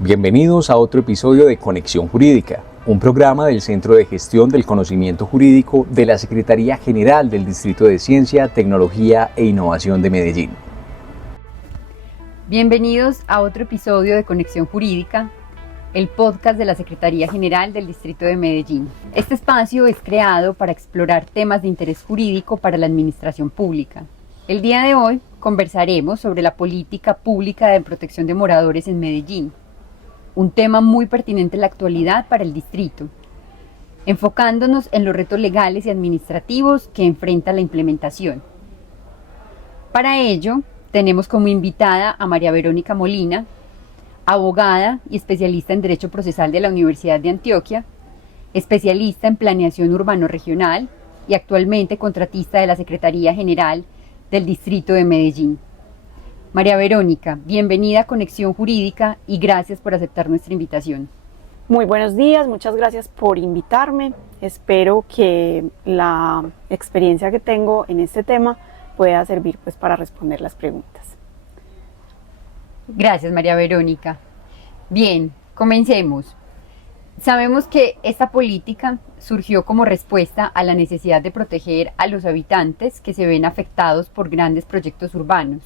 Bienvenidos a otro episodio de Conexión Jurídica, un programa del Centro de Gestión del Conocimiento Jurídico de la Secretaría General del Distrito de Ciencia, Tecnología e Innovación de Medellín. Bienvenidos a otro episodio de Conexión Jurídica, el podcast de la Secretaría General del Distrito de Medellín. Este espacio es creado para explorar temas de interés jurídico para la administración pública. El día de hoy conversaremos sobre la política pública de protección de moradores en Medellín, un tema muy pertinente en la actualidad para el distrito, enfocándonos en los retos legales y administrativos que enfrenta la implementación. Para ello, tenemos como invitada a María Verónica Molina, abogada y especialista en Derecho Procesal de la Universidad de Antioquia, especialista en Planeación Urbano Regional y actualmente contratista de la Secretaría General del Distrito de Medellín. María Verónica, bienvenida a Conexión Jurídica y gracias por aceptar nuestra invitación. Muy buenos días, muchas gracias por invitarme. Espero que la experiencia que tengo en este tema pueda servir para responder las preguntas. Gracias, María Verónica. Bien, comencemos. Sabemos que esta política surgió como respuesta a la necesidad de proteger a los habitantes que se ven afectados por grandes proyectos urbanos.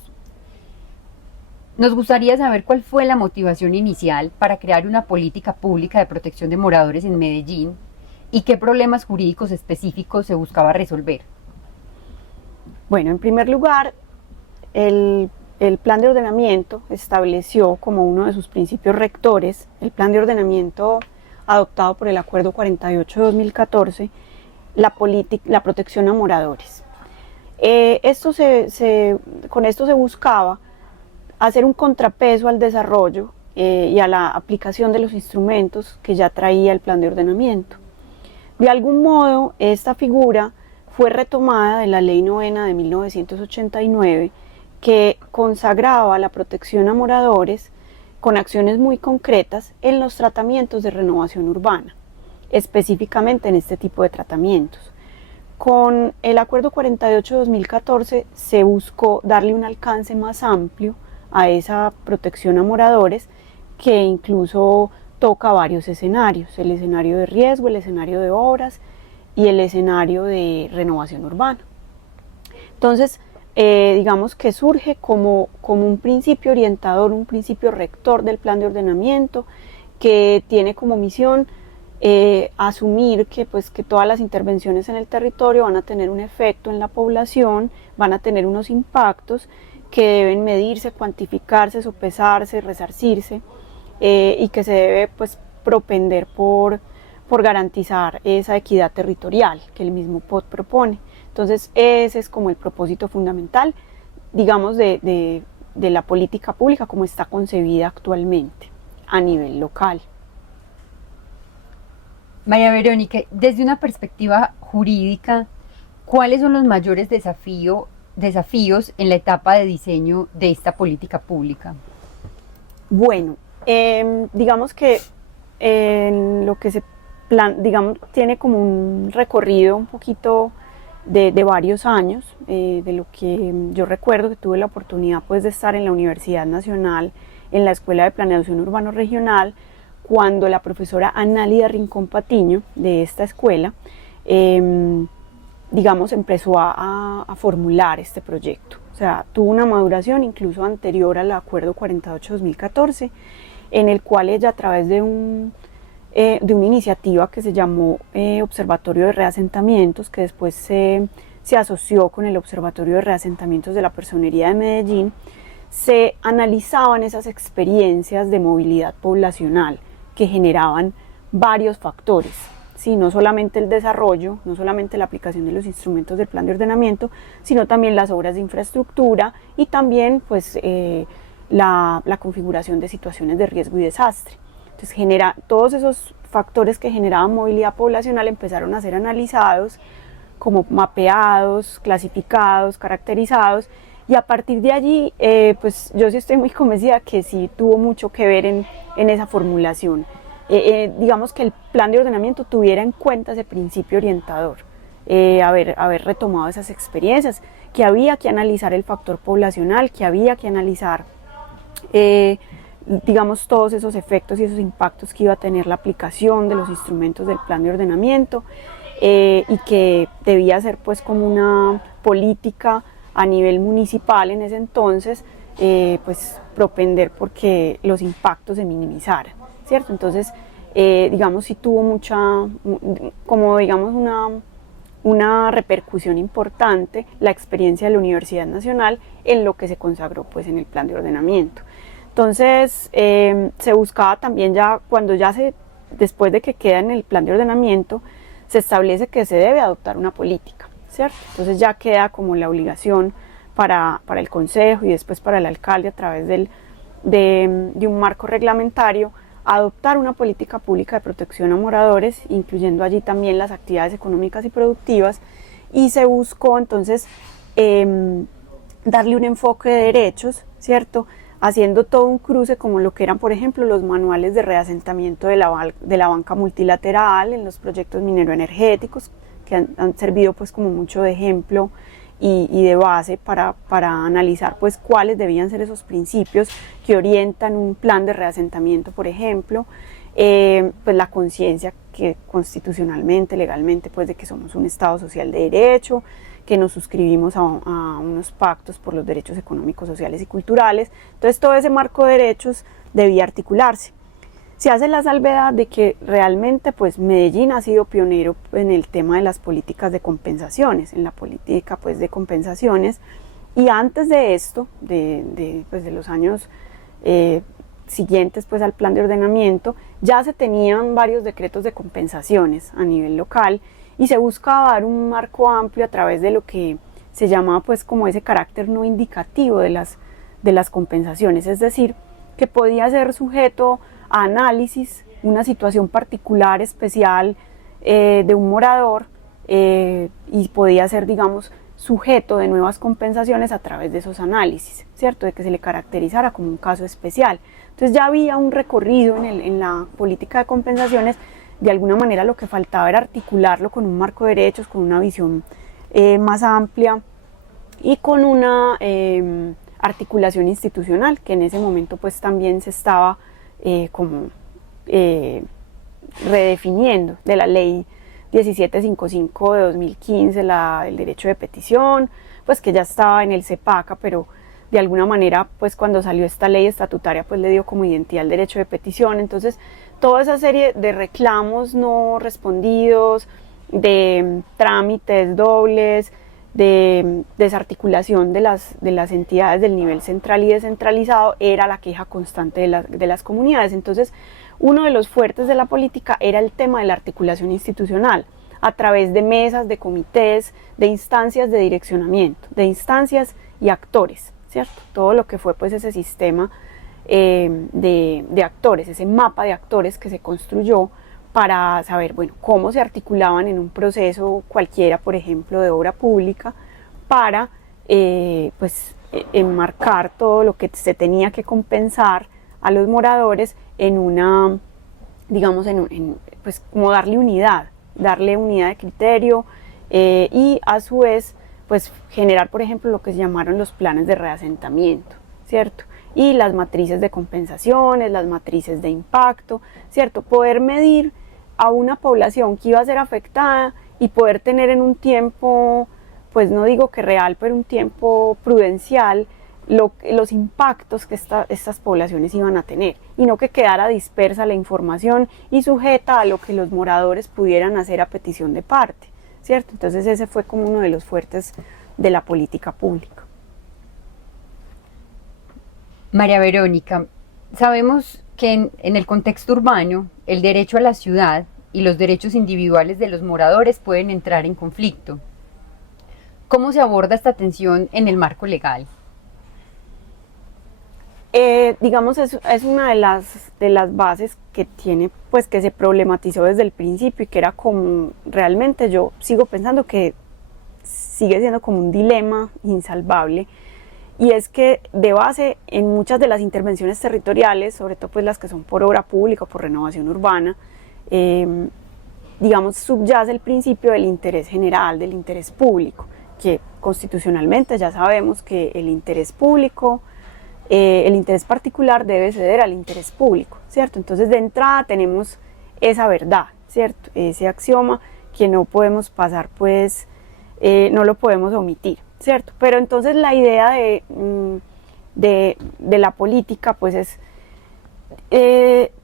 Nos gustaría saber cuál fue la motivación inicial para crear una política pública de protección de moradores en Medellín y qué problemas jurídicos específicos se buscaba resolver. Bueno, en primer lugar, el plan de ordenamiento estableció como uno de sus principios rectores, el plan de ordenamiento adoptado por el Acuerdo 48 de 2014, la protección a moradores. Con esto se buscaba hacer un contrapeso al desarrollo y a la aplicación de los instrumentos que ya traía el plan de ordenamiento. De algún modo, esta figura fue retomada de la Ley 9 de 1989, que consagraba la protección a moradores con acciones muy concretas en los tratamientos de renovación urbana, específicamente en este tipo de tratamientos. Con el Acuerdo 48 de 2014 se buscó darle un alcance más amplio a esa protección a moradores, que incluso toca varios escenarios: el escenario de riesgo, el escenario de obras y el escenario de renovación urbana. Entonces, digamos que surge como un principio orientador, un principio rector del plan de ordenamiento, que tiene como misión asumir que todas las intervenciones en el territorio van a tener un efecto en la población, van a tener unos impactos que deben medirse, cuantificarse, sopesarse, resarcirse, y que se debe propender por garantizar esa equidad territorial que el mismo POT propone. Entonces ese es como el propósito fundamental, digamos, de la política pública como está concebida actualmente a nivel local. María Verónica, desde una perspectiva jurídica, ¿cuáles son los mayores desafíos en la etapa de diseño de esta política pública? Bueno, digamos que lo que tiene como un recorrido un poquito de varios años, de lo que yo recuerdo que tuve la oportunidad de estar en la Universidad Nacional, en la Escuela de Planeación Urbano Regional, cuando la profesora Analia Rincón Patiño de esta escuela empezó a formular este proyecto. O sea, tuvo una maduración incluso anterior al Acuerdo 48-2014, en el cual ella, a través de una iniciativa que se llamó Observatorio de Reasentamientos, que después se asoció con el Observatorio de Reasentamientos de la Personería de Medellín, se analizaban esas experiencias de movilidad poblacional que generaban varios factores. Sí, no solamente el desarrollo, no solamente la aplicación de los instrumentos del plan de ordenamiento, sino también las obras de infraestructura y también la configuración de situaciones de riesgo y desastre. Entonces todos esos factores que generaban movilidad poblacional empezaron a ser analizados, como mapeados, clasificados, caracterizados, y a partir de allí yo sí estoy muy convencida que sí tuvo mucho que ver en esa formulación. Digamos que el plan de ordenamiento tuviera en cuenta ese principio orientador, haber retomado esas experiencias, que había que analizar el factor poblacional, que había que analizar digamos, todos esos efectos y esos impactos que iba a tener la aplicación de los instrumentos del plan de ordenamiento, y que debía ser pues como una política a nivel municipal en ese entonces, pues propender porque los impactos se minimizaran, ¿cierto? Entonces, digamos, sí tuvo mucha, como digamos, una repercusión importante la experiencia de la Universidad Nacional en lo que se consagró pues en el plan de ordenamiento. Entonces, se buscaba también ya, después de que queda en el plan de ordenamiento, se establece que se debe adoptar una política, ¿cierto? Entonces ya queda como la obligación para el Consejo y después para el alcalde a través de un marco reglamentario adoptar una política pública de protección a moradores, incluyendo allí también las actividades económicas y productivas, y se buscó entonces darle un enfoque de derechos, ¿cierto?, haciendo todo un cruce como lo que eran, por ejemplo, los manuales de reasentamiento de la banca multilateral en los proyectos minero-energéticos, que han servido pues como mucho de ejemplo y de base para analizar pues cuáles debían ser esos principios que orientan un plan de reasentamiento, por ejemplo, pues la conciencia que constitucionalmente, legalmente, pues de que somos un Estado social de derecho, que nos suscribimos a unos pactos por los derechos económicos, sociales y culturales. Entonces todo ese marco de derechos debía articularse. Se hace la salvedad de que realmente pues Medellín ha sido pionero en el tema de las políticas de compensaciones, en la política pues de compensaciones, y antes de esto, de los años siguientes pues al plan de ordenamiento, ya se tenían varios decretos de compensaciones a nivel local, y se buscaba dar un marco amplio a través de lo que se llamaba pues como ese carácter no indicativo de las compensaciones, es decir, que podía ser sujeto a análisis una situación particular, especial de un morador, y podía ser, digamos, sujeto de nuevas compensaciones a través de esos análisis, ¿cierto?, de que se le caracterizara como un caso especial. Entonces ya había un recorrido en la política de compensaciones. De alguna manera lo que faltaba era articularlo con un marco de derechos, con una visión más amplia y con una articulación institucional que en ese momento pues también se estaba redefiniendo de la ley 1755 de 2015, el derecho de petición, pues que ya estaba en el CEPACA, pero de alguna manera pues cuando salió esta ley estatutaria pues le dio como identidad al derecho de petición. Entonces toda esa serie de reclamos no respondidos, de trámites dobles, de desarticulación de las entidades del nivel central y descentralizado era la queja constante de las comunidades. Entonces uno de los fuertes de la política era el tema de la articulación institucional a través de mesas, de comités, de instancias de direccionamiento, de instancias y actores, ¿cierto? Todo lo que fue pues ese sistema de actores, ese mapa de actores que se construyó para saber, bueno, cómo se articulaban en un proceso cualquiera, por ejemplo, de obra pública, para enmarcar todo lo que se tenía que compensar a los moradores en una, digamos, pues como darle unidad de criterio, y a su vez, pues generar, por ejemplo, lo que se llamaron los planes de reasentamiento, ¿cierto? Y las matrices de compensaciones, las matrices de impacto, ¿cierto? Poder medir a una población que iba a ser afectada y poder tener en un tiempo, pues no digo que real, pero un tiempo prudencial, los impactos que estas poblaciones iban a tener, y no que quedara dispersa la información y sujeta a lo que los moradores pudieran hacer a petición de parte, ¿cierto? Entonces ese fue como uno de los fuertes de la política pública. María Verónica, sabemos que en el contexto urbano el derecho a la ciudad y los derechos individuales de los moradores pueden entrar en conflicto. ¿Cómo se aborda esta tensión en el marco legal? Digamos, es una de las bases que tiene, pues que se problematizó desde el principio, y que era como, realmente yo sigo pensando que sigue siendo como un dilema insalvable, y es que de base en muchas de las intervenciones territoriales, sobre todo pues las que son por obra pública o por renovación urbana, digamos, subyace el principio del interés general, del interés público, que constitucionalmente ya sabemos que el interés público el interés particular debe ceder al interés público, ¿cierto? Entonces de entrada tenemos esa verdad, ¿cierto? Ese axioma que no podemos pasar, pues no lo podemos omitir, ¿cierto? Pero entonces la idea de la política pues es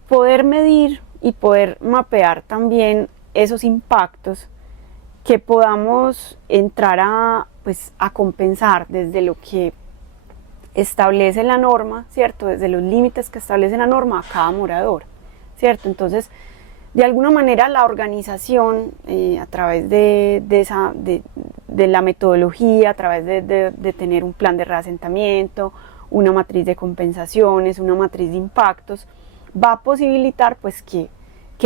poder medir y poder mapear también esos impactos que podamos entrar a compensar desde lo que establece la norma, ¿cierto? Desde los límites que establece la norma a cada morador, ¿cierto? Entonces, de alguna manera la organización, a través de la metodología, a través de tener un plan de reasentamiento, una matriz de compensaciones, una matriz de impactos, va a posibilitar pues que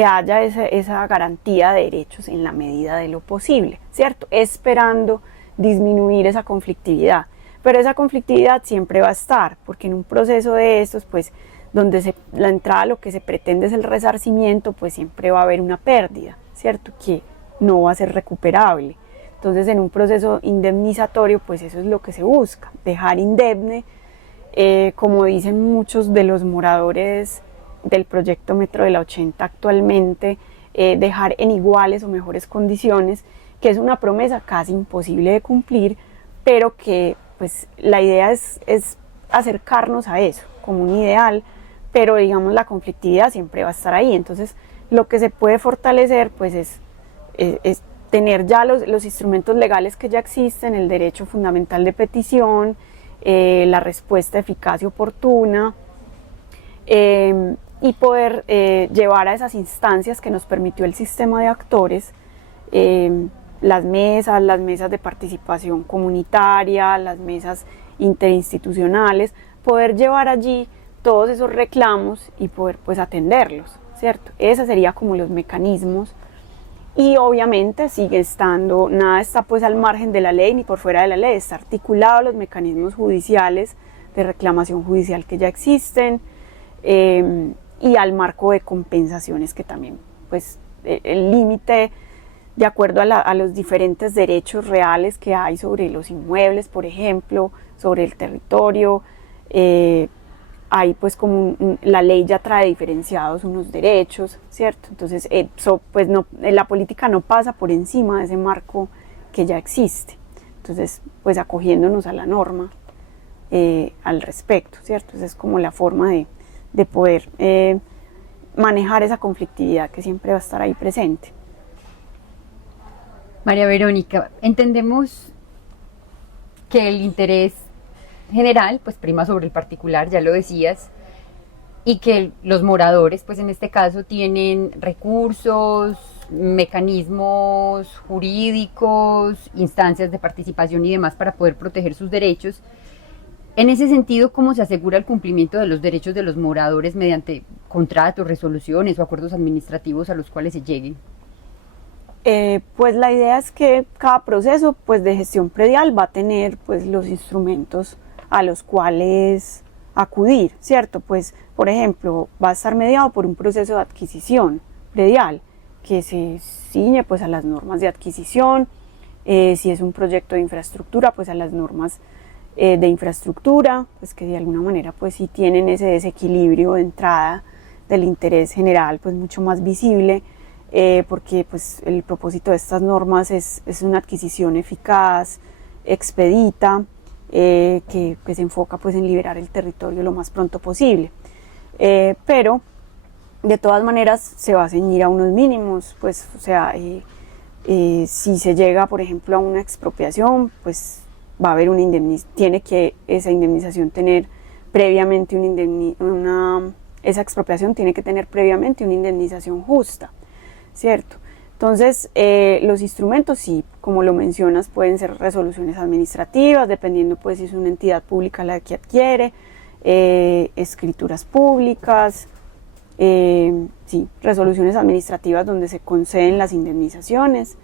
haya esa garantía de derechos en la medida de lo posible, ¿cierto? Esperando disminuir esa conflictividad. Pero esa conflictividad siempre va a estar, porque en un proceso de estos, pues, donde la entrada lo que se pretende es el resarcimiento, pues siempre va a haber una pérdida, ¿cierto? Que no va a ser recuperable. Entonces, en un proceso indemnizatorio, pues eso es lo que se busca, dejar indemne, como dicen muchos de los moradores del proyecto Metro de la 80 actualmente, dejar en iguales o mejores condiciones, que es una promesa casi imposible de cumplir, pero que pues la idea es acercarnos a eso como un ideal, pero digamos la conflictividad siempre va a estar ahí. Entonces lo que se puede fortalecer pues es tener ya los instrumentos legales que ya existen, el derecho fundamental de petición, la respuesta eficaz y oportuna, y poder llevar a esas instancias que nos permitió el sistema de actores, las mesas de participación comunitaria, las mesas interinstitucionales, poder llevar allí todos esos reclamos y poder pues atenderlos, ¿cierto? Esos serían como los mecanismos, y obviamente sigue estando, nada está pues al margen de la ley ni por fuera de la ley, está articulado los mecanismos judiciales de reclamación judicial que ya existen, y al marco de compensaciones que también pues el límite de acuerdo a los diferentes derechos reales que hay sobre los inmuebles, por ejemplo, sobre el territorio, hay pues como la ley ya trae diferenciados unos derechos, ¿cierto? Entonces pues no, la política no pasa por encima de ese marco que ya existe, entonces pues acogiéndonos a la norma al respecto, ¿cierto? Esa es como la forma de poder manejar esa conflictividad que siempre va a estar ahí presente. María Verónica, entendemos que el interés general pues prima sobre el particular, ya lo decías, y que los moradores pues en este caso tienen recursos, mecanismos jurídicos, instancias de participación y demás para poder proteger sus derechos. En ese sentido, ¿cómo se asegura el cumplimiento de los derechos de los moradores mediante contratos, resoluciones o acuerdos administrativos a los cuales se llegue? Pues la idea es que cada proceso pues de gestión predial va a tener pues los instrumentos a los cuales acudir, ¿cierto? Pues por ejemplo va a estar mediado por un proceso de adquisición predial que se ciñe pues a las normas de adquisición, si es un proyecto de infraestructura pues a las normas de infraestructura, pues que de alguna manera pues sí tienen ese desequilibrio de entrada del interés general pues mucho más visible, porque pues el propósito de estas normas es una adquisición eficaz, expedita, que se enfoca pues en liberar el territorio lo más pronto posible, pero de todas maneras se va a ceñir a unos mínimos, pues o sea, si se llega por ejemplo a una expropiación, pues va a haber tiene que esa indemnización tener previamente esa expropiación tiene que tener previamente una indemnización justa, ¿cierto? Entonces, los instrumentos, sí, como lo mencionas, pueden ser resoluciones administrativas, dependiendo pues si es una entidad pública la que adquiere, escrituras públicas, sí, resoluciones administrativas donde se conceden las indemnizaciones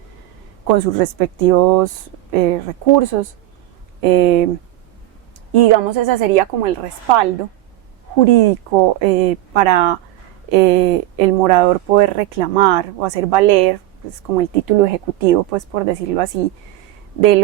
con sus respectivos recursos, y digamos ese sería como el respaldo jurídico para el morador poder reclamar o hacer valer, pues como el título ejecutivo, pues por decirlo así, de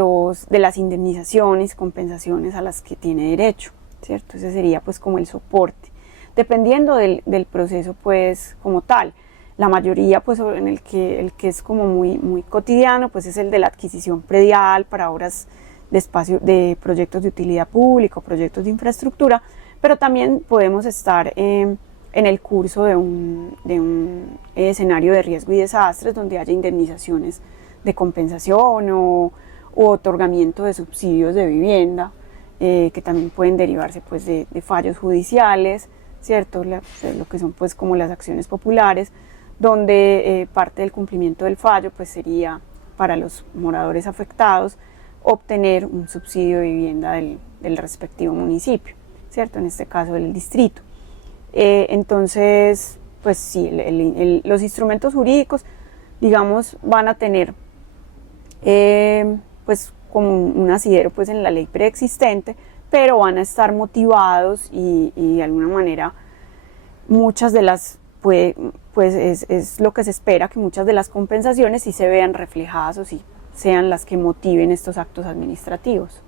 las indemnizaciones, compensaciones a las que tiene derecho, ¿cierto? Ese sería pues como el soporte, dependiendo del proceso pues como tal. La mayoría pues en el que es como muy cotidiano pues es el de la adquisición predial para obras de espacio, de proyectos de utilidad pública o proyectos de infraestructura, pero también podemos estar en el curso de un escenario de riesgo y desastres donde haya indemnizaciones de compensación o otorgamiento de subsidios de vivienda, que también pueden derivarse pues de fallos judiciales, ¿cierto? Lo que son pues como las acciones populares, donde parte del cumplimiento del fallo pues sería para los moradores afectados obtener un subsidio de vivienda del respectivo municipio, ¿cierto? En este caso del distrito. Entonces, pues sí, los instrumentos jurídicos, digamos, van a tener pues como un asidero pues en la ley preexistente, pero van a estar motivados y de alguna manera muchas de las pues es lo que se espera, que muchas de las compensaciones sí se vean reflejadas o sí sean las que motiven estos actos administrativos.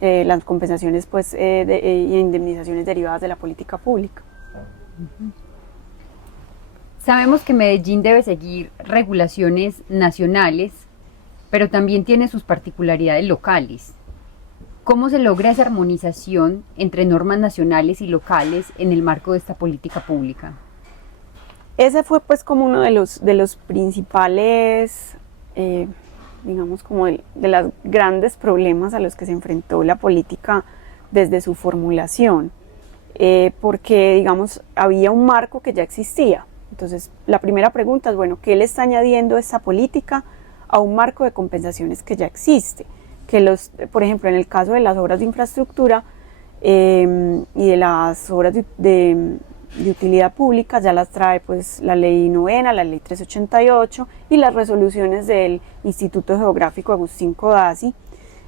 Las compensaciones pues, y indemnizaciones derivadas de la política pública. Sabemos que Medellín debe seguir regulaciones nacionales, pero también tiene sus particularidades locales. ¿Cómo se logra esa armonización entre normas nacionales y locales en el marco de esta política pública? Ese fue pues como uno de los principales, digamos como de los grandes problemas a los que se enfrentó la política desde su formulación, porque digamos había un marco que ya existía. Entonces la primera pregunta es, bueno, ¿qué le está añadiendo esta política a un marco de compensaciones que ya existe? Que por ejemplo, en el caso de las obras de infraestructura y de las obras de utilidad pública ya las trae pues la ley 9, la ley 388 y las resoluciones del Instituto Geográfico Agustín Codazzi,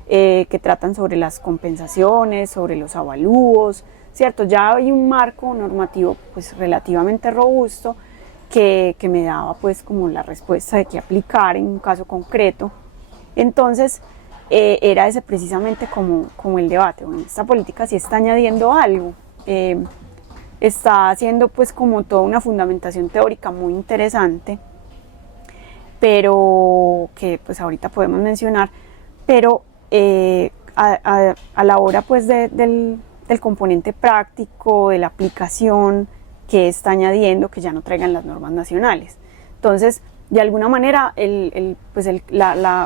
que tratan sobre las compensaciones, sobre los avalúos, ¿cierto? Ya hay un marco normativo pues relativamente robusto que me daba pues como la respuesta de qué aplicar en un caso concreto. Entonces era ese precisamente como el debate. Bueno, esta política sí está añadiendo algo, está haciendo pues como toda una fundamentación teórica muy interesante, pero que pues ahorita podemos mencionar, pero a la hora pues del componente práctico, de la aplicación que está añadiendo, que ya no traigan las normas nacionales. Entonces, de alguna manera,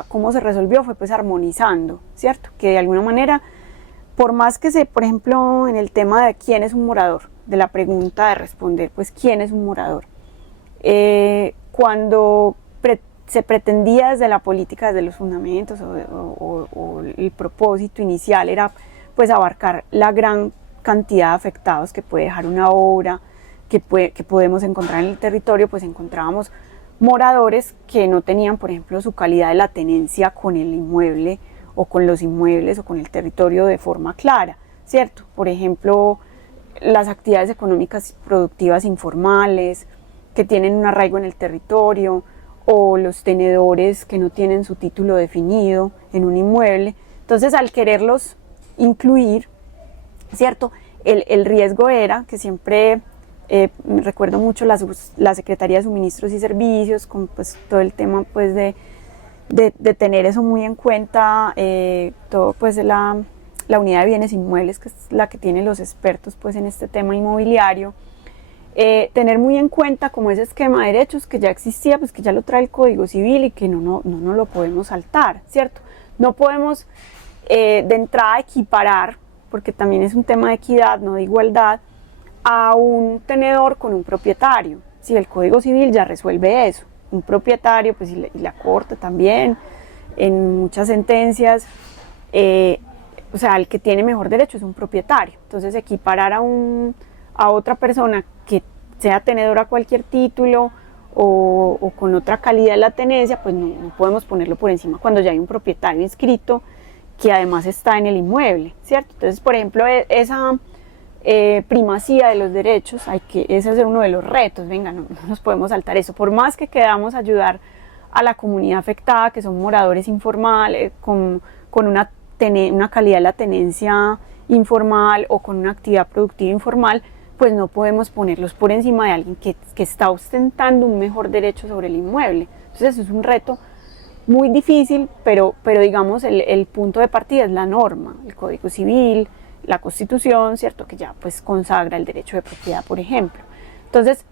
cómo se resolvió fue pues armonizando, ¿cierto? Que de alguna manera, por más que por ejemplo, en el tema de quién es un morador, de la pregunta de responder, pues, ¿quién es un morador? Cuando se pretendía desde la política, desde los fundamentos o el propósito inicial era, pues, abarcar la gran cantidad de afectados que puede dejar una obra, que podemos encontrar en el territorio, pues encontrábamos moradores que no tenían, por ejemplo, su calidad de la tenencia con el inmueble o con los inmuebles o con el territorio de forma clara, ¿cierto? Por ejemplo, las actividades económicas productivas informales que tienen un arraigo en el territorio o los tenedores que no tienen su título definido en un inmueble. Entonces, al quererlos incluir, ¿cierto? El riesgo era que siempre, recuerdo mucho la Secretaría de Suministros y Servicios con pues, todo el tema pues, de tener eso muy en cuenta, todo pues la unidad de bienes inmuebles, que es la que tienen los expertos pues, en este tema inmobiliario, tener muy en cuenta como ese esquema de derechos que ya existía, pues que ya lo trae el Código Civil y que no lo podemos saltar, ¿cierto? No podemos de entrada equiparar, porque también es un tema de equidad, no de igualdad, a un tenedor con un propietario. Si el Código Civil ya resuelve eso, un propietario, pues y la Corte también, en muchas sentencias, o sea, el que tiene mejor derecho es un propietario. Entonces, equiparar a otra persona que sea tenedora a cualquier título o con otra calidad de la tenencia, pues no podemos ponerlo por encima cuando ya hay un propietario inscrito que además está en el inmueble, ¿cierto? Entonces, por ejemplo, esa primacía de los derechos, ese es uno de los retos, venga, no nos podemos saltar eso, por más que queramos ayudar a la comunidad afectada, que son moradores informales, con una calidad de la tenencia informal o con una actividad productiva informal, pues no podemos ponerlos por encima de alguien que está ostentando un mejor derecho sobre el inmueble. Entonces eso es un reto muy difícil, pero digamos el punto de partida es la norma, el Código Civil, la Constitución, ¿cierto? Que ya pues consagra el derecho de propiedad, por ejemplo. Entonces,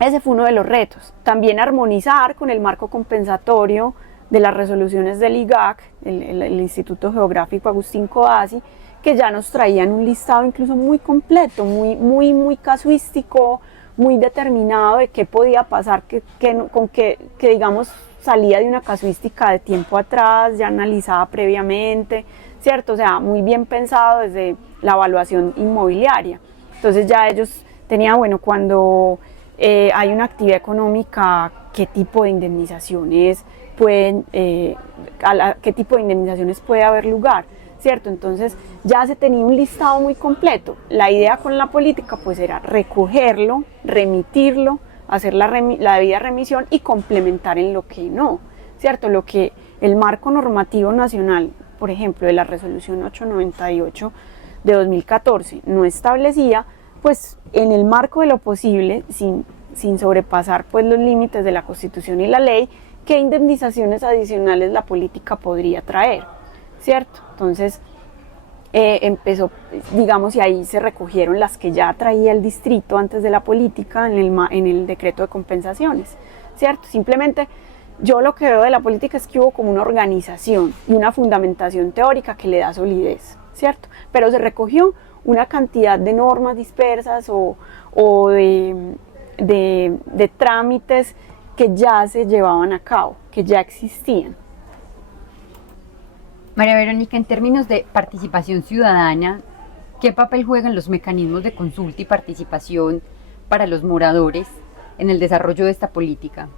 ese fue uno de los retos. También armonizar con el marco compensatorio de las resoluciones del IGAC, el Instituto Geográfico Agustín Codazzi, que ya nos traían un listado incluso muy completo, muy casuístico, muy determinado de qué podía pasar, que digamos salía de una casuística de tiempo atrás, ya analizada previamente, ¿cierto? O sea, muy bien pensado desde la evaluación inmobiliaria. Entonces ya ellos tenían, bueno, cuando hay una actividad económica, qué tipo de indemnizaciones qué tipo de indemnizaciones puede haber lugar, ¿cierto? Entonces ya se tenía un listado muy completo. La idea con la política pues era recogerlo, remitirlo, hacer la debida remisión y complementar en lo que no, ¿cierto? Lo que el marco normativo nacional, por ejemplo, de la resolución 898 de 2014 no establecía, pues en el marco de lo posible, sin sobrepasar pues los límites de la Constitución y la ley, qué indemnizaciones adicionales la política podría traer, ¿cierto? Entonces empezó, digamos, y ahí se recogieron las que ya traía el distrito antes de la política en el decreto de compensaciones, ¿cierto? Simplemente yo lo que veo de la política es que hubo como una organización y una fundamentación teórica que le da solidez, ¿cierto? Pero se recogió una cantidad de normas dispersas o de trámites que ya se llevaban a cabo, que ya existían. María Verónica, en términos de participación ciudadana, ¿qué papel juegan los mecanismos de consulta y participación para los moradores en el desarrollo de esta política?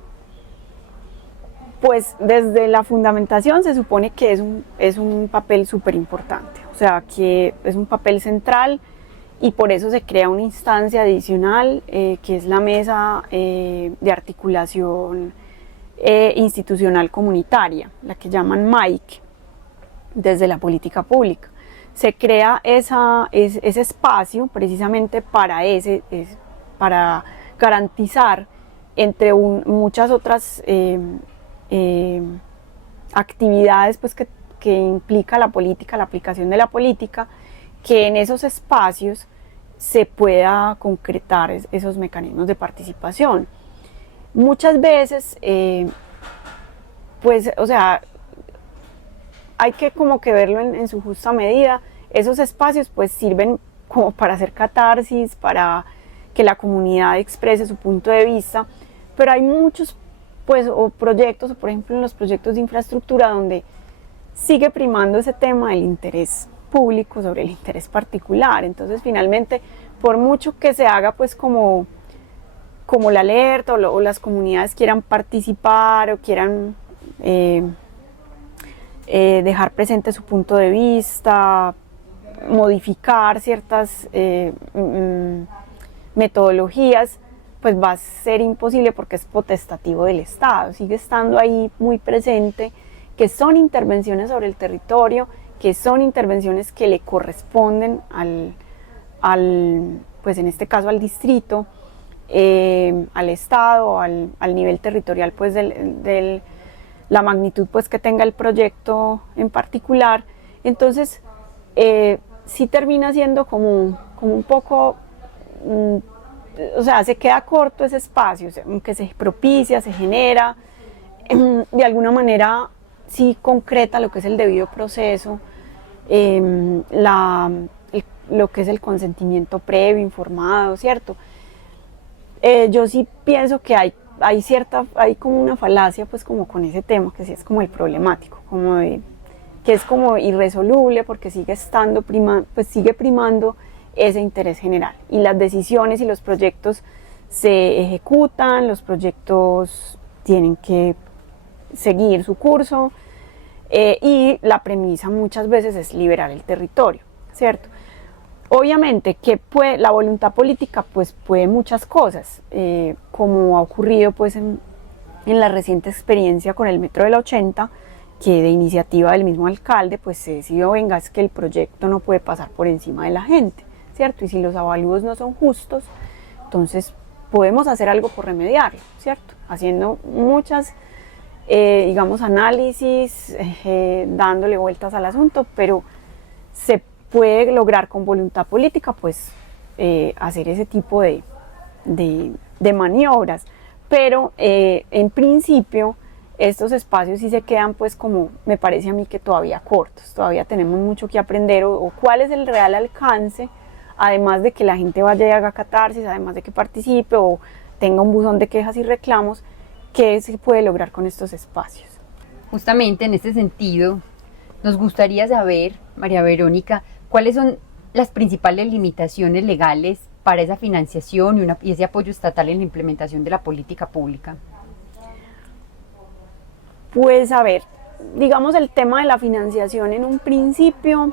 Pues desde la fundamentación se supone que es un papel súper importante, o sea, que es un papel central y por eso se crea una instancia adicional que es la Mesa de Articulación Institucional Comunitaria, la que llaman MAIC, desde la política pública. Se crea ese espacio precisamente para garantizar entre muchas otras actividades pues, que implica la política, la aplicación de la política, que en esos espacios se pueda concretar esos mecanismos de participación. Muchas veces, pues, o sea, hay que como que verlo en su justa medida. Esos espacios pues sirven como para hacer catarsis, para que la comunidad exprese su punto de vista, pero hay muchos pues o proyectos, o por ejemplo en los proyectos de infraestructura donde sigue primando ese tema del interés público sobre el interés particular. Entonces finalmente, por mucho que se haga pues como la alerta o las comunidades quieran participar o quieran dejar presente su punto de vista, modificar ciertas metodologías, pues va a ser imposible porque es potestativo del Estado, sigue estando ahí muy presente, que son intervenciones sobre el territorio, que son intervenciones que le corresponden pues en este caso al distrito, al Estado, al nivel territorial pues la magnitud pues que tenga el proyecto en particular. Entonces sí termina siendo como un poco, o sea, se queda corto ese espacio, o sea, aunque se propicia, se genera, de alguna manera sí concreta lo que es el debido proceso, lo que es el consentimiento previo, informado, ¿cierto? Yo sí pienso que hay como una falacia pues como con ese tema, que sí es como el problemático, que es como irresoluble porque sigue primando ese interés general y las decisiones y los proyectos se ejecutan, los proyectos tienen que seguir su curso y la premisa muchas veces es liberar el territorio, ¿cierto? Obviamente que la voluntad política pues puede muchas cosas, como ha ocurrido pues en la reciente experiencia con el Metro del 80, que de iniciativa del mismo alcalde pues se decidió, venga, es que el proyecto no puede pasar por encima de la gente, ¿cierto? Y si los avalúos no son justos, entonces podemos hacer algo por remediarlo, ¿cierto? Haciendo muchas, digamos, análisis, dándole vueltas al asunto, pero se puede lograr con voluntad política, pues, hacer ese tipo de maniobras. Pero en principio estos espacios sí se quedan, pues, como me parece a mí que todavía cortos, todavía tenemos mucho que aprender, o cuál es el real alcance, además de que la gente vaya y haga catarsis, además de que participe o tenga un buzón de quejas y reclamos, qué se puede lograr con estos espacios. Justamente en este sentido, nos gustaría saber, María Verónica, cuáles son las principales limitaciones legales para esa financiación y ese apoyo estatal en la implementación de la política pública. Pues a ver, digamos el tema de la financiación en un principio,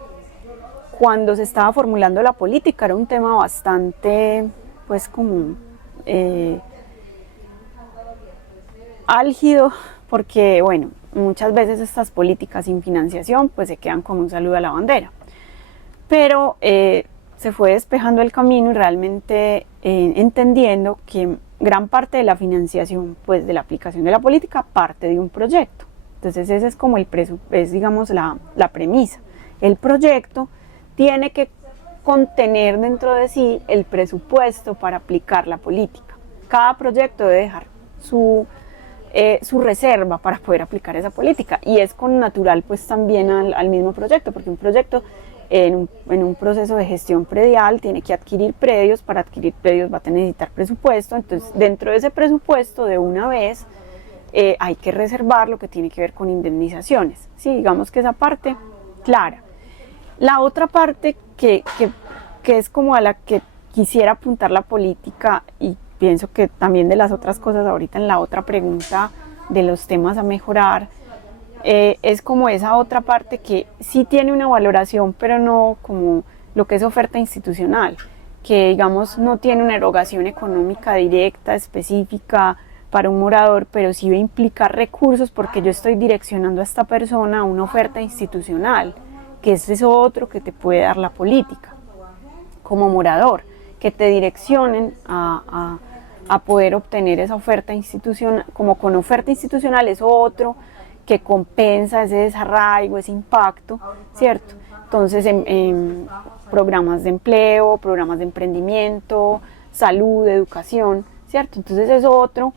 cuando se estaba formulando la política, era un tema bastante, pues como álgido, porque bueno, muchas veces estas políticas sin financiación pues se quedan como un saludo a la bandera. Pero se fue despejando el camino y realmente entendiendo que gran parte de la financiación, pues, de la aplicación de la política parte de un proyecto. Entonces ese es como es, digamos, la premisa. El proyecto tiene que contener dentro de sí el presupuesto para aplicar la política. Cada proyecto debe dejar su reserva para poder aplicar esa política, y es con natural pues también al mismo proyecto, porque un proyecto en un proceso de gestión predial tiene que adquirir predios. Para adquirir predios va a necesitar presupuesto, entonces dentro de ese presupuesto de una vez hay que reservar lo que tiene que ver con indemnizaciones, sí, digamos que esa parte clara. La otra parte que es como a la que quisiera apuntar la política, y pienso que también de las otras cosas ahorita en la otra pregunta de los temas a mejorar, es como esa otra parte que sí tiene una valoración, pero no como lo que es oferta institucional, que digamos no tiene una erogación económica directa, específica para un morador, pero sí va a implicar recursos porque yo estoy direccionando a esta persona a una oferta institucional, que ese es otro que te puede dar la política como morador, que te direccionen a poder obtener esa oferta institucional, como con oferta institucional es otro que compensa ese desarraigo, ese impacto, ¿cierto? Entonces en programas de empleo, programas de emprendimiento, salud, educación, ¿cierto? Entonces es otro,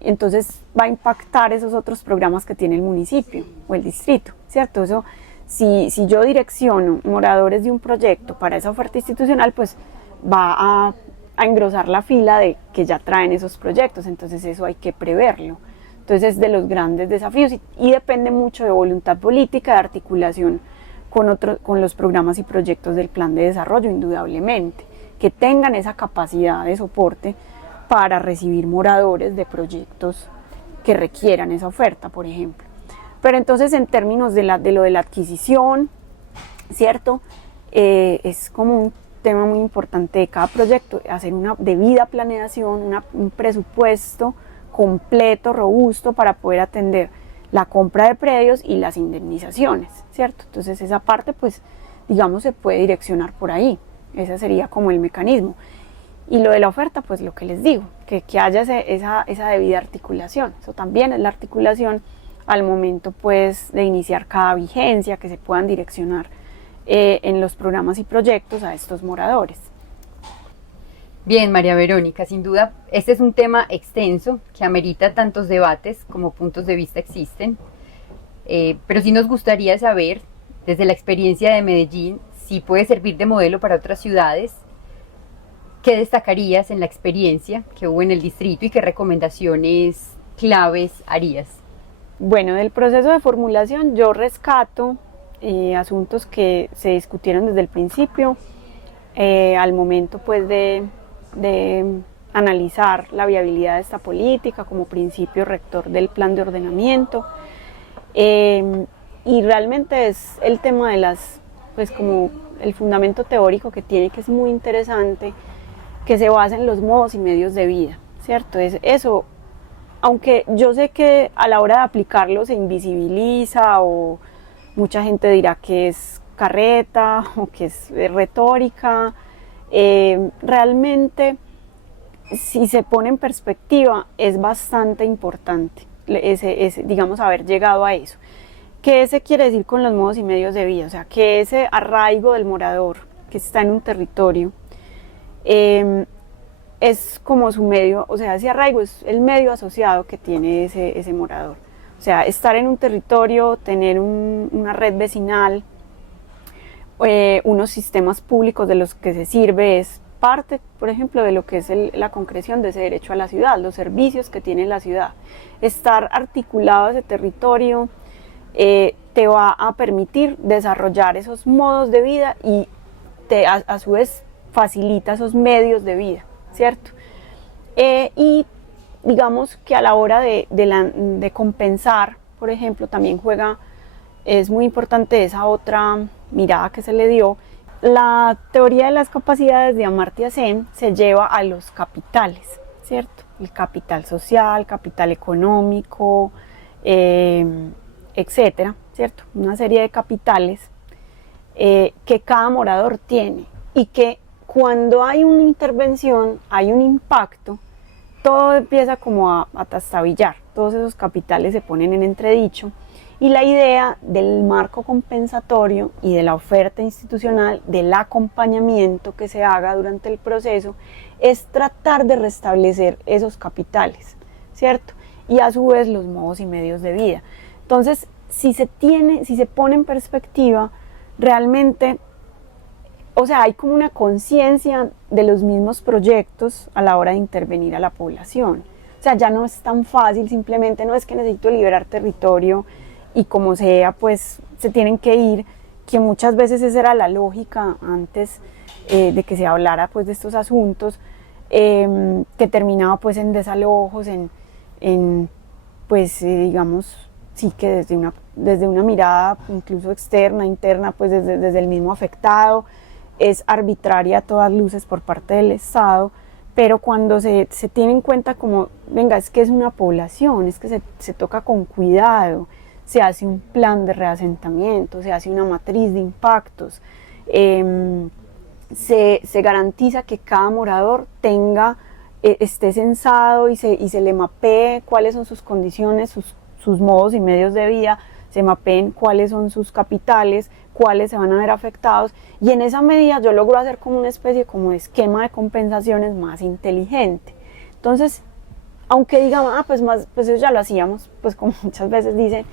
entonces va a impactar esos otros programas que tiene el municipio o el distrito, ¿cierto? Eso, si yo direcciono moradores de un proyecto para esa oferta institucional, pues va a engrosar la fila de que ya traen esos proyectos, entonces eso hay que preverlo. Entonces es de los grandes desafíos y depende mucho de voluntad política, de articulación con los programas y proyectos del plan de desarrollo, indudablemente, que tengan esa capacidad de soporte para recibir moradores de proyectos que requieran esa oferta, por ejemplo. Pero entonces en términos de lo de la adquisición, ¿cierto? Es como un tema muy importante de cada proyecto, hacer una debida planeación, un presupuesto completo, robusto, para poder atender la compra de predios y las indemnizaciones, ¿cierto? Entonces esa parte, pues, digamos, se puede direccionar por ahí. Ese sería como el mecanismo. Y lo de la oferta, pues lo que les digo, que haya esa debida articulación. Eso también es la articulación al momento, pues, de iniciar cada vigencia, que se puedan direccionar en los programas y proyectos a estos moradores. Bien, María Verónica, sin duda, este es un tema extenso que amerita tantos debates como puntos de vista existen, pero sí nos gustaría saber, desde la experiencia de Medellín, si puede servir de modelo para otras ciudades. ¿Qué destacarías en la experiencia que hubo en el distrito y qué recomendaciones claves harías? Bueno, del proceso de formulación yo rescato asuntos que se discutieron desde el principio, al momento pues de analizar la viabilidad de esta política como principio rector del plan de ordenamiento, y realmente es el tema de pues como el fundamento teórico que tiene, que es muy interesante, que se basa en los modos y medios de vida, ¿cierto? Eso aunque yo sé que a la hora de aplicarlo se invisibiliza o mucha gente dirá que es carreta o que es retórica, realmente si se pone en perspectiva es bastante importante digamos, haber llegado a eso. ¿Qué se quiere decir con los modos y medios de vida? O sea, que ese arraigo del morador que está en un territorio es como su medio, o sea, ese arraigo es el medio asociado que tiene ese morador. O sea, estar en un territorio, tener una red vecinal, unos sistemas públicos de los que se sirve es parte, por ejemplo, de lo que es la concreción de ese derecho a la ciudad, los servicios que tiene la ciudad. Estar articulado a ese territorio te va a permitir desarrollar esos modos de vida y a su vez facilita esos medios de vida, ¿cierto? Y digamos que a la hora de compensar, por ejemplo, también es muy importante esa otra mirada que se le dio. La teoría de las capacidades de Amartya Sen se lleva a los capitales, ¿cierto? El capital social, capital económico, etcétera, ¿cierto? Una serie de capitales que cada morador tiene y que cuando hay una intervención, hay un impacto, todo empieza como a trastabillar, todos esos capitales se ponen en entredicho. Y la idea del marco compensatorio y de la oferta institucional, del acompañamiento que se haga durante el proceso, es tratar de restablecer esos capitales, ¿cierto? Y a su vez los modos y medios de vida. Entonces, si se pone en perspectiva, realmente, o sea, hay como una conciencia de los mismos proyectos a la hora de intervenir a la población. O sea, ya no es tan fácil, simplemente no es que necesito liberar territorio y como sea, pues se tienen que ir, que muchas veces esa era la lógica antes de que se hablara pues de estos asuntos, que terminaba pues en desalojos, pues digamos, sí que desde una mirada incluso externa, interna, pues desde el mismo afectado, es arbitraria a todas luces por parte del Estado, pero cuando se tiene en cuenta como, venga, es que es una población, es que se toca con cuidado, se hace un plan de reasentamiento, se hace una matriz de impactos, se garantiza que cada morador esté censado y se le mapee cuáles son sus condiciones, sus modos y medios de vida, se mapeen cuáles son sus capitales, cuáles se van a ver afectados, y en esa medida yo logro hacer como una especie como de esquema de compensaciones más inteligente. Entonces, aunque digamos, pues eso ya lo hacíamos, pues como muchas veces dicen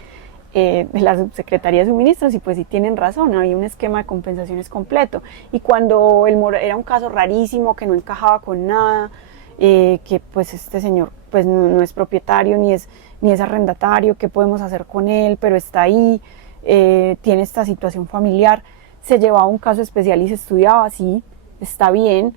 la Subsecretaría de Suministros, y pues sí tienen razón, había un esquema de compensaciones completo, y cuando era un caso rarísimo que no encajaba con nada, que pues este señor pues no es propietario ni es arrendatario, ¿qué podemos hacer con él? Pero está ahí, tiene esta situación familiar, se llevaba un caso especial y se estudiaba, sí, está bien,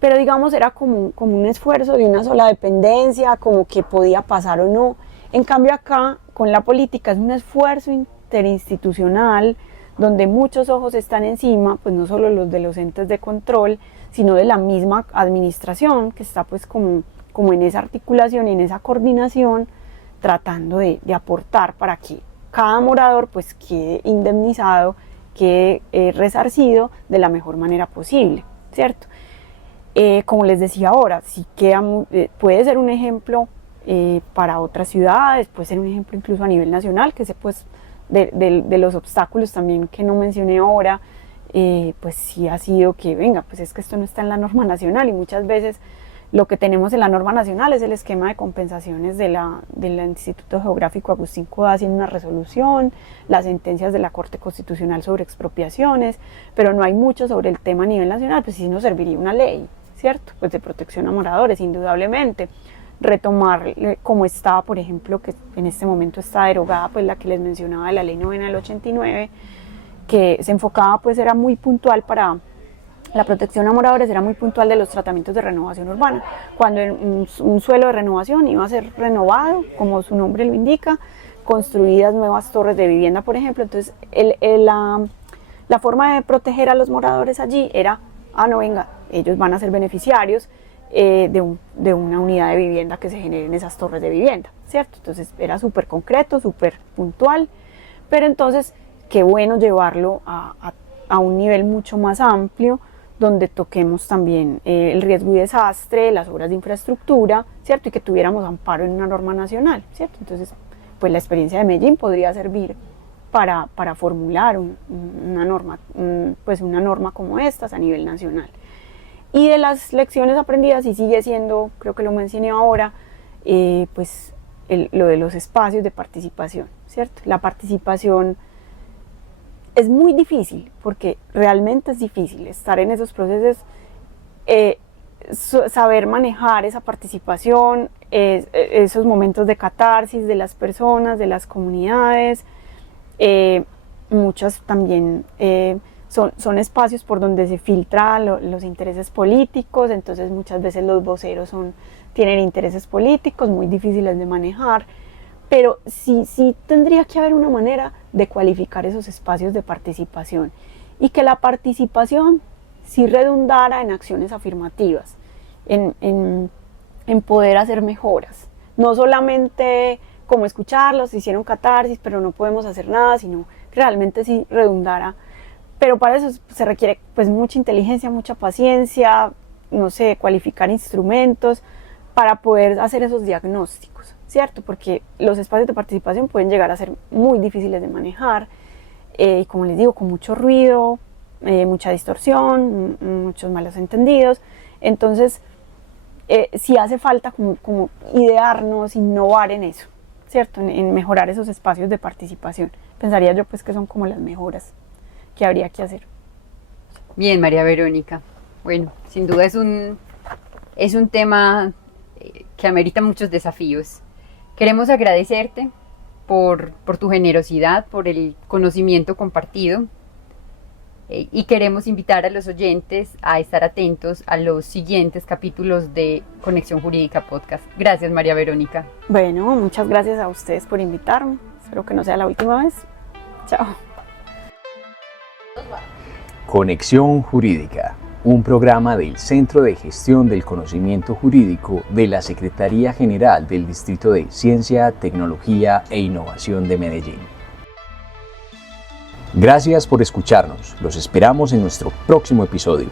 pero digamos era como un esfuerzo de una sola dependencia, como que podía pasar o no. En cambio acá, con la política, es un esfuerzo interinstitucional, donde muchos ojos están encima, pues no solo los de los entes de control, sino de la misma administración, que está pues como en esa articulación y en esa coordinación, tratando de aportar para que cada morador pues quede indemnizado, quede resarcido de la mejor manera posible, ¿cierto? Como les decía ahora, sí puede ser un ejemplo para otras ciudades, puede ser un ejemplo incluso a nivel nacional, que sé pues de los obstáculos también que no mencioné ahora, pues sí ha sido que venga, pues es que esto no está en la norma nacional, y muchas veces lo que tenemos en la norma nacional es el esquema de compensaciones del Instituto Geográfico Agustín Codazzi en una resolución, las sentencias de la Corte Constitucional sobre expropiaciones, pero no hay mucho sobre el tema a nivel nacional, pues sí nos serviría una ley, ¿cierto? Pues de protección a moradores, indudablemente. Retomar como estaba, por ejemplo, que en este momento está derogada, pues la que les mencionaba de la Ley 9 del 89, que se enfocaba, pues era muy puntual para la protección a moradores, era muy puntual de los tratamientos de renovación urbana. Cuando un suelo de renovación iba a ser renovado, como su nombre lo indica, construidas nuevas torres de vivienda, por ejemplo, entonces la forma de proteger a los moradores allí era, no venga, ellos van a ser beneficiarios, de una unidad de vivienda que se generen esas torres de vivienda, ¿cierto? Entonces era súper concreto, súper puntual, pero entonces qué bueno llevarlo a un nivel mucho más amplio, donde toquemos también el riesgo y desastre, las obras de infraestructura, ¿cierto? Y que tuviéramos amparo en una norma nacional, ¿cierto? Entonces, pues la experiencia de Medellín podría servir para formular una norma como estas a nivel nacional. Y de las lecciones aprendidas, y sigue siendo, creo que lo mencioné ahora, pues lo de los espacios de participación, ¿cierto? La participación es muy difícil, porque realmente es difícil estar en esos procesos, saber manejar esa participación, esos momentos de catarsis de las personas, de las comunidades. Muchas también son espacios por donde se filtran los intereses políticos, entonces muchas veces los voceros tienen intereses políticos muy difíciles de manejar, pero sí tendría que haber una manera de cualificar esos espacios de participación y que la participación sí redundara en acciones afirmativas, en poder hacer mejoras, no solamente como escucharlos, hicieron catarsis, pero no podemos hacer nada, sino que realmente sí redundara. Pero para eso se requiere pues mucha inteligencia, mucha paciencia, no sé, cualificar instrumentos para poder hacer esos diagnósticos, ¿cierto? Porque los espacios de participación pueden llegar a ser muy difíciles de manejar, y como les digo, con mucho ruido, mucha distorsión, muchos malos entendidos. Entonces, sí hace falta como idearnos, innovar en eso, ¿cierto? En mejorar esos espacios de participación. Pensaría yo pues que son como las mejoras que habría que hacer. Bien, María Verónica. Bueno, sin duda es un tema que amerita muchos desafíos. Queremos agradecerte por tu generosidad, por el conocimiento compartido, y queremos invitar a los oyentes a estar atentos a los siguientes capítulos de Conexión Jurídica Podcast. Gracias, María Verónica. Bueno, muchas gracias a ustedes por invitarme. Espero que no sea la última vez. Chao. Conexión Jurídica, un programa del Centro de Gestión del Conocimiento Jurídico de la Secretaría General del Distrito de Ciencia, Tecnología e Innovación de Medellín. Gracias por escucharnos. Los esperamos en nuestro próximo episodio.